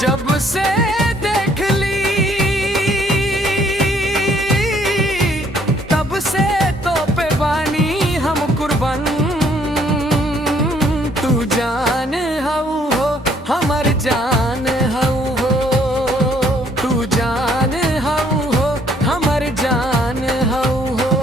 जब से देख ली तब से तो पे बानी हम कुर्बान। तू जान हऊ हो हमर जान हऊ हो, तू जान हऊ हो हमर जान हऊ हो।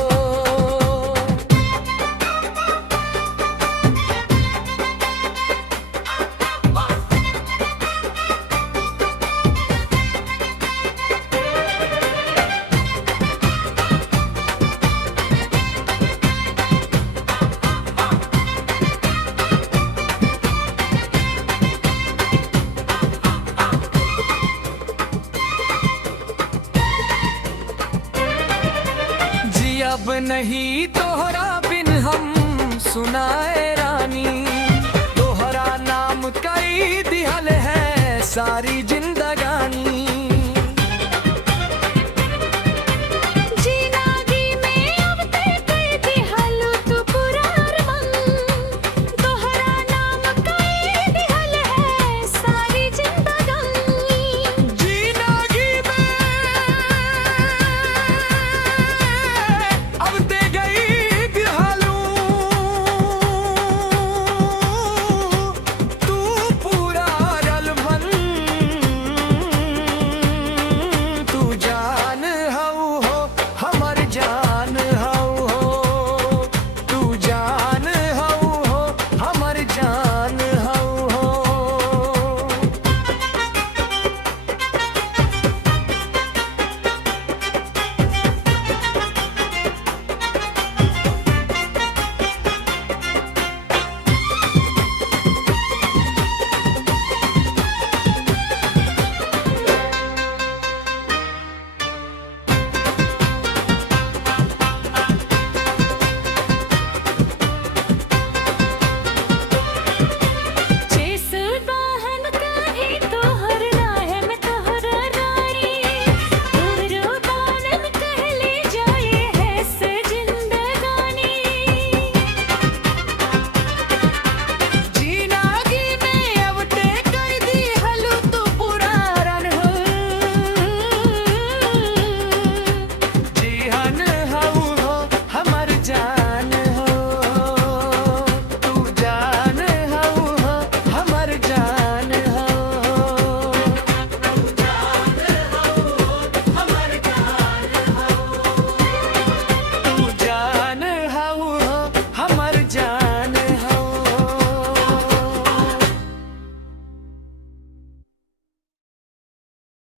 अब नहीं तोहरा बिन हम सुनाए रानी, तोहरा नाम कई दिहल है सारी जिंदगी।